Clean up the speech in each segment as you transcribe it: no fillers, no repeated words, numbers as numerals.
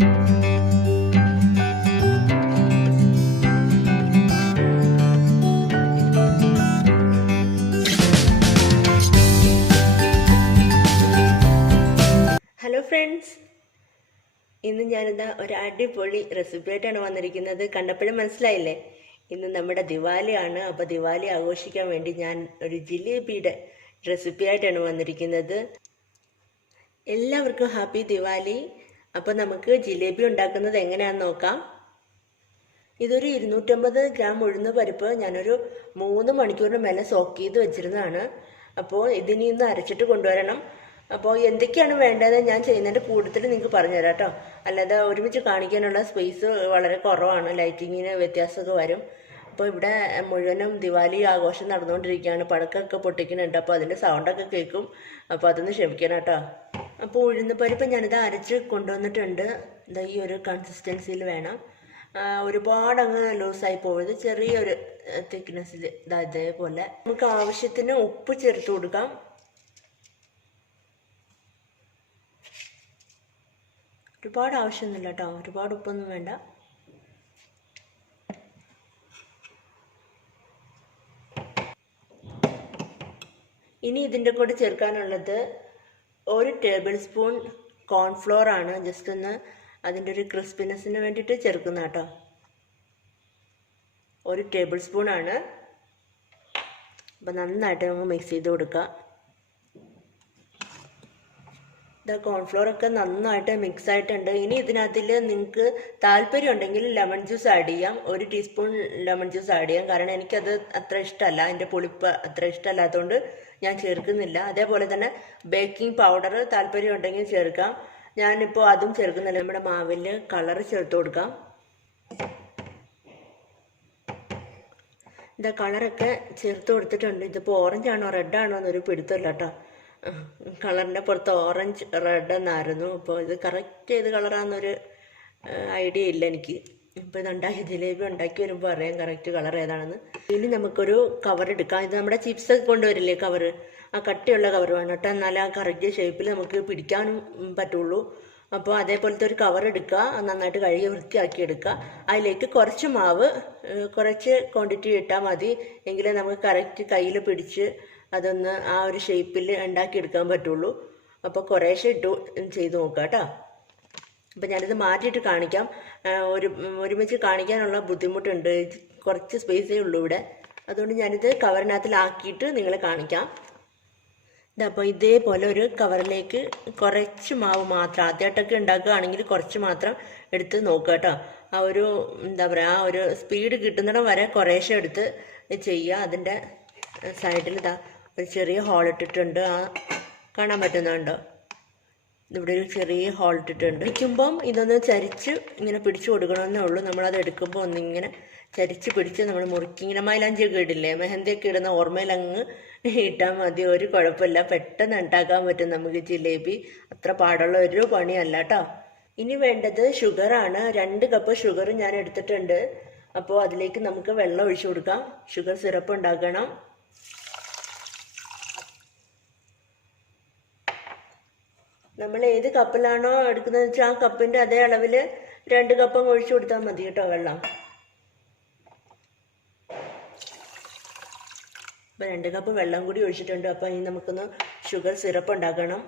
Hello friends, ഇന്ന് ഞാനിതാ ഒരു അടിപൊളി റെസിപ്പി ആയിട്ടാണ് വന്നിരിക്കുന്നത്. കണ്ടപ്പോഴും മനസ്സിലായില്ലേ, ഇന്ന് നമ്മുടെ ദിവാലിയാണ്. അപ്പോൾ ദിവാലി ആഘോഷിക്കാൻ വേണ്ടി ഞാൻ ഒരു ജിലേബിയുടെ റെസിപ്പി ആയിട്ടാണ് വന്നിരിക്കുന്നത്. എല്ലാവർക്കും ഹാപ്പി ദിവാലി. അപ്പോൾ നമുക്ക് ജിലേബി ഉണ്ടാക്കുന്നത് എങ്ങനെയാണെന്ന് നോക്കാം. ഇതൊരു 250 ഗ്രാം ഉഴുന്ന് പരിപ്പ് ഞാനൊരു 3 മണിക്കൂറിന് മേലെ സോക്ക് ചെയ്ത് വെച്ചിരുന്നതാണ്. അപ്പോൾ ഇതിനി ഇന്ന് അരച്ചിട്ട് കൊണ്ടുവരണം. അപ്പോൾ എന്തൊക്കെയാണ് വേണ്ടത് ഞാൻ ചെയ്യുന്നതിൻ്റെ കൂടുതൽ നിങ്ങൾക്ക് പറഞ്ഞുതരാം കേട്ടോ. അല്ലാതെ ഒരുമിച്ച് കാണിക്കാനുള്ള സ്പേസ് വളരെ കുറവാണ്, ലൈറ്റിങ്ങിന് വ്യത്യാസമൊക്കെ വരും. അപ്പോൾ ഇവിടെ മുഴുവനും ദിവാലി ആഘോഷം നടന്നുകൊണ്ടിരിക്കുകയാണ്, പടക്കമൊക്കെ പൊട്ടിക്കുന്നുണ്ട്. അപ്പോൾ അതിൻ്റെ സൗണ്ടൊക്കെ കേൾക്കും, അപ്പോൾ അതൊന്ന് ക്ഷമിക്കണം കേട്ടോ. അപ്പോൾ ഉഴുന്ന് പരിപ്പ് ഞാനിത് അരച്ച് കൊണ്ടുവന്നിട്ടുണ്ട്. ഇതാ ഈ ഒരു കൺസിസ്റ്റൻസിയിൽ വേണം, ഒരുപാട് അങ്ങ് ലൂസായി പോകരുത്, ചെറിയൊരു തിക്നെസ്സിൽ ഇതേപോലെ. നമുക്ക് ആവശ്യത്തിന് ഉപ്പ് ചേർത്ത് കൊടുക്കാം. ഒരുപാട് ആവശ്യമൊന്നുമില്ല കേട്ടോ, ഒരുപാട് ഉപ്പൊന്നും വേണ്ട. ഇനി ഇതിൻ്റെ കൂടെ ചേർക്കാനുള്ളത് 1 ടേബിൾ സ്പൂൺ കോൺഫ്ലോർ ആണ്. ജസ്റ്റ് ഒന്ന് അതിൻ്റെ ഒരു ക്രിസ്പിനെസ്സിന് വേണ്ടിയിട്ട് ചേർക്കുന്ന കേട്ടോ. 1 ടേബിൾ സ്പൂൺ ആണ്. അപ്പം നന്നായിട്ട് നമുക്ക് മിക്സ് ചെയ്ത് കൊടുക്കുക. കോൺഫ്ലോറൊക്കെ നന്നായിട്ട് മിക്സ് ആയിട്ടുണ്ട്. ഇനി ഇതിനകത്തിൽ നിങ്ങൾക്ക് താല്പര്യം ഉണ്ടെങ്കിൽ ലെമൺ ജ്യൂസ് ആഡ് ചെയ്യാം. 1 ടീസ്പൂൺ ലെമൺ ജ്യൂസ് ആഡ് ചെയ്യാം. കാരണം എനിക്കത് അത്ര ഇഷ്ടമല്ല, അതിൻ്റെ പുളിപ്പ് അത്ര ഇഷ്ടമല്ലാത്തതുകൊണ്ട് ഞാൻ ചേർക്കുന്നില്ല. അതേപോലെ തന്നെ ബേക്കിംഗ് പൗഡർ താല്പര്യം ഉണ്ടെങ്കിൽ ചേർക്കാം. ഞാനിപ്പോൾ അതും ചേർക്കുന്നില്ല. നമ്മുടെ മാവിൽ കളർ ചേർത്ത് കൊടുക്കാം. ഇതാ കളറൊക്കെ ചേർത്ത് കൊടുത്തിട്ടുണ്ട്. ഇതിപ്പോൾ ഓറഞ്ച് ആണോ റെഡ് ആണോ എന്നൊരു പിടുത്തമില്ല കേട്ടോ. കളറിൻ്റെ പുറത്ത് ഓറഞ്ച് റെഡ് എന്നായിരുന്നു. അപ്പോൾ ഇത് കറക്റ്റ് ഏത് കളറാണെന്നൊരു ഐഡിയ ഇല്ല എനിക്ക്. ഇപ്പോൾ ഇതുണ്ടാക്കി ജിലേബി ഉണ്ടാക്കി വരുമ്പോൾ അറിയാം കറക്റ്റ് കളർ ഏതാണെന്ന്. ഇനി നമുക്കൊരു കവർ എടുക്കാം. ഇത് നമ്മുടെ ചിപ്സ് ഒക്കെ കൊണ്ടുവരില്ലേ കവർ, ആ കട്ടിയുള്ള കവർ വേണം കേട്ടോ, എന്നാലും ആ കറക്റ്റ് ഷേപ്പിൽ നമുക്ക് പിടിക്കാനും പറ്റുള്ളൂ. അപ്പോൾ അതേപോലത്തെ ഒരു കവർ എടുക്കുക, നന്നായിട്ട് കഴുകി വൃത്തിയാക്കി എടുക്കുക. അതിലേക്ക് കുറച്ച് മാവ്, കുറച്ച് ക്വാണ്ടിറ്റി ഇട്ടാൽ മതി, എങ്കിലേ നമുക്ക് കറക്റ്റ് കയ്യിൽ പിടിച്ച് അതൊന്ന് ആ ഒരു ഷേപ്പിൽ ഉണ്ടാക്കിയെടുക്കാൻ പറ്റുള്ളൂ. അപ്പോൾ കുറേശ്ശെ ഇട്ട് ചെയ്ത് നോക്കുക കേട്ടോ. അപ്പം ഞാനിത് മാറ്റിയിട്ട് കാണിക്കാം. ഒരുമിച്ച് കാണിക്കാനുള്ള ബുദ്ധിമുട്ടുണ്ട്, കുറച്ച് സ്പേസേ ഉള്ളൂ ഇവിടെ. അതുകൊണ്ട് ഞാനിത് കവറിനകത്തിലാക്കിയിട്ട് നിങ്ങളെ കാണിക്കാം. ഇതപ്പോൾ ഇതേപോലെ ഒരു കവറിലേക്ക് കുറച്ച് മാവ് മാത്രം, ആദ്യമായിട്ടൊക്കെ ഉണ്ടാക്കുകയാണെങ്കിൽ കുറച്ച് മാത്രം എടുത്ത് നോക്കുക കേട്ടോ. ആ ഒരു എന്താ പറയുക, ആ ഒരു സ്പീഡ് കിട്ടുന്നിടം വരെ കുറേശ്ശെ എടുത്ത് ചെയ്യുക. അതിൻ്റെ സൈഡിൽ ഇതാ ഒരു ചെറിയ ഹോൾ ഇട്ടിട്ടുണ്ട്, ആ കാണാൻ പറ്റുന്നുണ്ടോ? ഇവിടെ ഒരു ചെറിയ ഹോൾ ഇട്ടിട്ടുണ്ട്. പിടിക്കുമ്പം ഇതൊന്ന് ചരിച്ച് ഇങ്ങനെ പിടിച്ചു കൊടുക്കണമെന്നേ ഉള്ളൂ. നമ്മളത് എടുക്കുമ്പോൾ ഒന്നിങ്ങനെ ചരിച്ച് പിടിച്ച് നമ്മൾ മുറുക്കി ഇങ്ങനെ മൈലാഞ്ചിയൊക്കെ ഇടില്ലേ, മെഹന്തിയൊക്കെ ഇടുന്ന ഓർമ്മയിൽ അങ്ങ് ഇട്ടാൽ മതി, ഒരു കുഴപ്പമില്ല. പെട്ടെന്ന് ഉണ്ടാക്കാൻ പറ്റും നമുക്ക് ജിലേബി. അത്ര പാടുള്ള ഒരു പണിയല്ല കേട്ടോ. ഇനി വേണ്ടത് ഷുഗറാണ്. 2 കപ്പ് ഷുഗർ ഞാൻ എടുത്തിട്ടുണ്ട്. അപ്പോൾ അതിലേക്ക് നമുക്ക് വെള്ളം ഒഴിച്ചു കൊടുക്കാം. ഷുഗർ സിറപ്പ് ഉണ്ടാക്കണം. നമ്മൾ ഏത് കപ്പിലാണോ എടുക്കുന്നത് വെച്ചാൽ ആ കപ്പിൻ്റെ അതേ അളവിൽ 2 കപ്പ് ഒഴിച്ചു കൊടുത്താൽ മതി കേട്ടോ വെള്ളം. അപ്പോൾ 2 കപ്പ് വെള്ളം കൂടി ഒഴിച്ചിട്ടുണ്ട്. അപ്പോൾ ഇനി നമുക്കൊന്ന് ഷുഗർ സിറപ്പ് ഉണ്ടാക്കണം.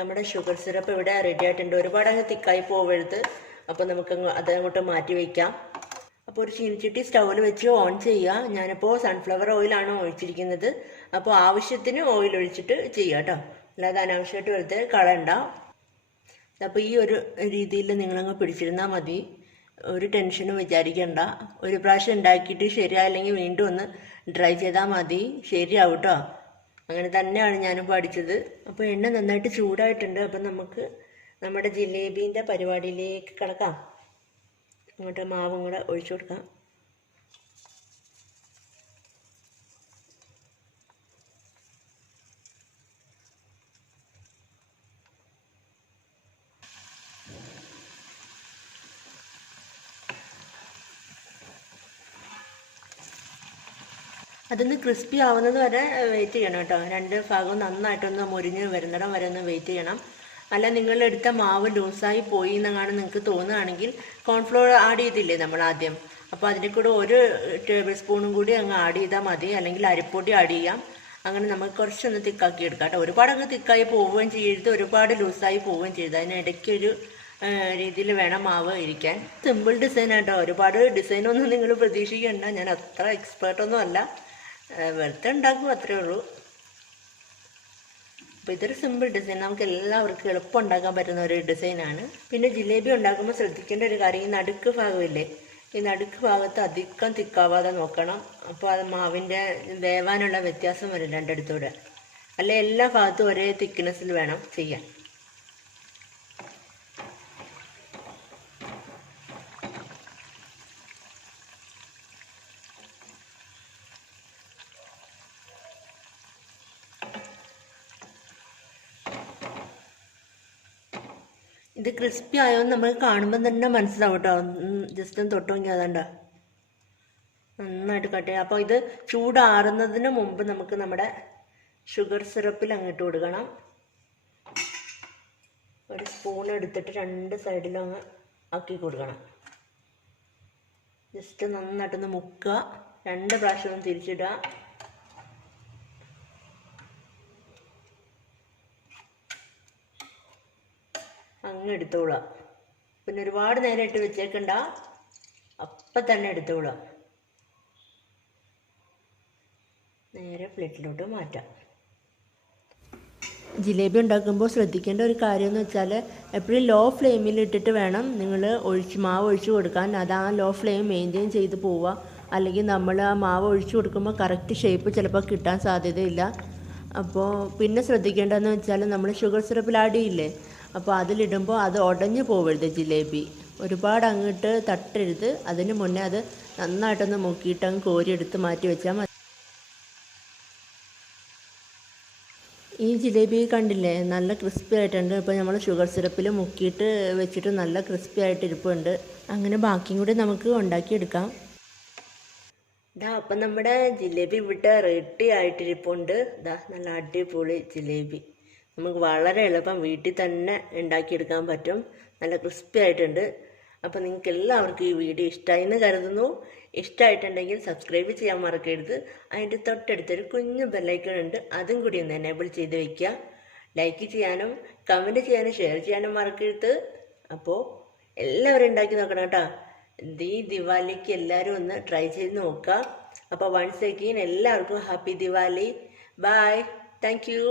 നമ്മുടെ ഷുഗർ സിറപ്പ് ഇവിടെ റെഡി ആയിട്ടുണ്ട്. ഒരുപാട് അങ്ങ് തിക്കായി പോവരുത്. അപ്പോൾ നമുക്ക് അതങ്ങോട്ട് മാറ്റി വയ്ക്കാം. അപ്പോൾ ഒരു ചീനിച്ചട്ടി സ്റ്റൗവിൽ വെച്ച് ഓൺ ചെയ്യുക. ഞാനിപ്പോൾ സൺഫ്ലവർ ഓയിലാണ് ഒഴിച്ചിരിക്കുന്നത്. അപ്പോൾ ആവശ്യത്തിന് ഓയിൽ ഒഴിച്ചിട്ട് ചെയ്യുക കേട്ടോ, അല്ലാതെ അനാവശ്യമായിട്ട് വെറുതെ കളയണ്ട. അപ്പോൾ ഈ ഒരു രീതിയിൽ നിങ്ങളങ്ങ് പിടിച്ചിരുന്നാൽ മതി, ഒരു ടെൻഷനും വിചാരിക്കണ്ട. ഒരു പ്രാവശ്യം ഉണ്ടാക്കിയിട്ട് ശരിയായില്ലെങ്കിൽ വീണ്ടും ഒന്ന് ട്രൈ ചെയ്താൽ മതി, ശരിയാവും കേട്ടോ. അങ്ങനെ തന്നെയാണ് ഞാനും പഠിച്ചത്. അപ്പോൾ എണ്ണ നന്നായിട്ട് ചൂടായിട്ടുണ്ട്. അപ്പം നമുക്ക് നമ്മുടെ ജിലേബീൻ്റെ പരിപാടിയിലേക്ക് കിടക്കാം. അങ്ങോട്ട് മാവും കൂടെ ഒഴിച്ചു കൊടുക്കാം. അതൊന്ന് ക്രിസ്പി ആവുന്നത് വരെ വെയിറ്റ് ചെയ്യണം കേട്ടോ. രണ്ട് ഭാഗവും നന്നായിട്ടൊന്ന് മുരിഞ്ഞ് വരുന്നിടം വരെ ഒന്ന് വെയിറ്റ് ചെയ്യണം. അല്ല നിങ്ങളെടുത്ത മാവ് ലൂസായി പോയി എന്നങ്ങാണ് നിങ്ങൾക്ക് തോന്നുകയാണെങ്കിൽ കോൺഫ്ലോർ ആഡ് ചെയ്തില്ലേ നമ്മൾ ആദ്യം, അപ്പോൾ അതിൻ്റെ കൂടെ 1 ടേബിൾ സ്പൂണും കൂടി അങ്ങ് ആഡ് ചെയ്താൽ മതി. അല്ലെങ്കിൽ അരിപ്പൊടി ആഡ് ചെയ്യാം. അങ്ങനെ നമുക്ക് കുറച്ചൊന്ന് തിക്കാക്കി എടുക്കാം കേട്ടോ. ഒരുപാട് അങ്ങ് തിക്കായി പോവുകയും ചെയ്യരുത്, ഒരുപാട് ലൂസായി പോവുകയും ചെയ്യരുത്. അതിനിടയ്ക്കൊരു രീതിയിൽ വേണം മാവ് ഇരിക്കാൻ. സിമ്പിൾ ഡിസൈൻ ആട്ടോ, ഒരുപാട് ഡിസൈനൊന്നും നിങ്ങൾ പ്രതീക്ഷിക്കണ്ട. ഞാൻ അത്ര എക്സ്പേർട്ടൊന്നും അല്ല, വെറുതെ ഉണ്ടാക്കും, അത്രേ ഉള്ളൂ. അപ്പോൾ ഇതൊരു സിമ്പിൾ ഡിസൈൻ, നമുക്ക് എല്ലാവർക്കും എളുപ്പം ഉണ്ടാക്കാൻ പറ്റുന്ന ഒരു ഡിസൈനാണ്. പിന്നെ ജിലേബി ഉണ്ടാക്കുമ്പോൾ ശ്രദ്ധിക്കേണ്ട ഒരു കാര്യം, ഈ നടുക്ക് ഭാഗമില്ലേ, ഈ നടുക്ക് ഭാഗത്ത് അധികം തിക്കാവാതെ നോക്കണം. അപ്പോൾ അത് മാവിൻ്റെ വേവാനുള്ള വ്യത്യാസം വരും രണ്ടിടത്തൂടെ. അല്ല എല്ലാ ഭാഗത്തും ഒരേ തിക്നെസ്സിൽ വേണം ചെയ്യാൻ. ഇത് ക്രിസ്പി ആയോന്ന് നമുക്ക് കാണുമ്പോൾ തന്നെ മനസ്സിലാവും കേട്ടോ. ജസ്റ്റ് ഒന്ന് തൊട്ട് നോക്കി അതണ്ട നന്നായിട്ട് കട്ട് ചെയ്യാം. അപ്പോൾ ഇത് ചൂടാറുന്നതിന് മുമ്പ് നമുക്ക് നമ്മുടെ ഷുഗർ സിറപ്പിൽ അങ്ങിട്ട് കൊടുക്കണം. 1 സ്പൂൺ എടുത്തിട്ട് 2 സൈഡിലും അങ്ങ് ആക്കി കൊടുക്കണം. ജസ്റ്റ് നന്നായിട്ടൊന്ന് മുക്കുക, 2 പ്രാവശ്യം ഒന്ന് തിരിച്ചിടുക. അങ്ങ് എടുത്തോളാം. പിന്നെ ഒരുപാട് നേരം ഇട്ട് വെച്ചേക്കണ്ട, അപ്പം തന്നെ എടുത്തോളാം. നേരെ പ്ലേറ്റിലോട്ട് മാറ്റാം. ജിലേബി ഉണ്ടാക്കുമ്പോൾ ശ്രദ്ധിക്കേണ്ട ഒരു കാര്യം എന്ന് വെച്ചാൽ എപ്പോഴും ലോ ഫ്ലെയിമിൽ ഇട്ടിട്ട് വേണം നിങ്ങൾ മാവ് ഒഴിച്ചു കൊടുക്കാൻ. അത് ആ ലോ ഫ്ലെയിം മെയിൻറ്റെയിൻ ചെയ്ത് പോവുക. അല്ലെങ്കിൽ നമ്മൾ ആ മാവ് ഒഴിച്ചു കൊടുക്കുമ്പോൾ കറക്റ്റ് ഷേപ്പ് ചിലപ്പോൾ കിട്ടാൻ സാധ്യതയില്ല. അപ്പോൾ പിന്നെ ശ്രദ്ധിക്കേണ്ടതെന്ന് വെച്ചാൽ നമ്മൾ ഷുഗർ സിറപ്പിൽ ആഡ് ചെയ്യില്ലേ, അപ്പോൾ അതിലിടുമ്പോൾ അത് ഉടഞ്ഞു പോവരുത് ജിലേബി. ഒരുപാട് അങ്ങോട്ട് തട്ടരുത്. അതിന് മുന്നേ അത് നന്നായിട്ടൊന്ന് മുക്കിയിട്ട് അങ്ങ് കോരിയെടുത്ത് മാറ്റി വെച്ചാൽ മതി. ഈ ജിലേബി കണ്ടില്ലേ, നല്ല ക്രിസ്പി ആയിട്ടുണ്ട്. ഇപ്പോൾ നമ്മൾ ഷുഗർ സിറപ്പിൽ മുക്കിയിട്ട് വെച്ചിട്ട് നല്ല ക്രിസ്പി ആയിട്ട് ഇരിപ്പുണ്ട്. അങ്ങനെ ബാക്കിയും കൂടി നമുക്ക് ഉണ്ടാക്കിയെടുക്കാം. ഇതാ അപ്പം നമ്മുടെ ജിലേബി ഇവിടെ റെഡി ആയിട്ടിരിപ്പുണ്ട്. ഇതാ നല്ല അടിപൊളി ജിലേബി. നമുക്ക് വളരെ എളുപ്പം വീട്ടിൽ തന്നെ ഉണ്ടാക്കിയെടുക്കാൻ പറ്റും. നല്ല ക്രിസ്പി ആയിട്ടുണ്ട്. അപ്പോൾ നിങ്ങൾക്ക് എല്ലാവർക്കും ഈ വീഡിയോ ഇഷ്ടമായി എന്ന് കരുതുന്നു. ഇഷ്ടമായിട്ടുണ്ടെങ്കിൽ സബ്സ്ക്രൈബ് ചെയ്യാൻ മറക്കരുത്. അതിൻ്റെ തൊട്ടടുത്തൊരു കുഞ്ഞു ബെല്ലൈക്കൺ ഉണ്ട്, അതും കൂടി ഒന്ന് എനേബിൾ ചെയ്ത് വയ്ക്കുക. ലൈക്ക് ചെയ്യാനും കമൻറ്റ് ചെയ്യാനും ഷെയർ ചെയ്യാനും മറക്കരുത്. അപ്പോൾ എല്ലാവരും ഉണ്ടാക്കി നോക്കണം കേട്ടോ. ഈ ദിവാലിക്ക് എല്ലാവരും ഒന്ന് ട്രൈ ചെയ്ത് നോക്കുക. അപ്പോൾ വൺസ് അഗെയിൻ എല്ലാവർക്കും happy Diwali. Bye. Thank U.